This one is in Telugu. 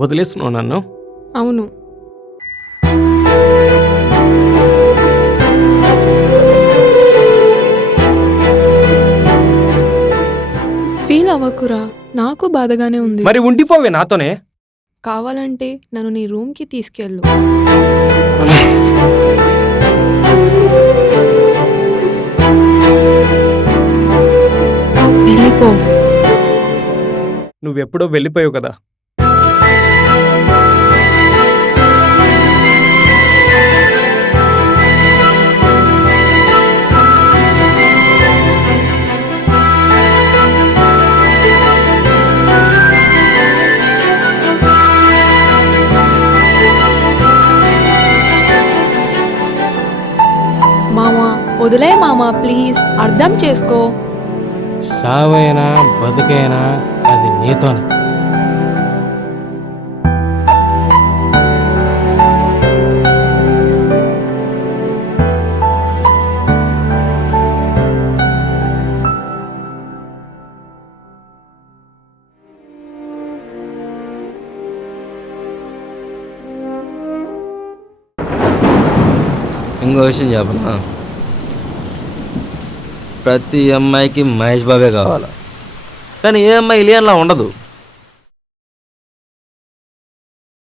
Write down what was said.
వదిలేస్తున్నావు నన్ను? అవును. ఫీల్ అవ్వకురా, నాకు బాధగానే ఉంది. మరి ఉండిపోవే నాతోనే. కావాలంటే నన్ను నీ రూమ్కి తీసుకెళ్ళు. వెళ్ళిపో. నువ్వెప్పుడో వెళ్ళిపోయావు కదా. మామా వదిలే మామా, ప్లీజ్ అర్థం చేసుకో. సావైనా బతుకైనా అది నీతోనే. ఇంకో విషయం చెప్పనా, ప్రతి అమ్మాయికి మహేష్ బాబే కావాలి, కానీ ఏ అమ్మాయి ఇలియన్లా ఉండదు.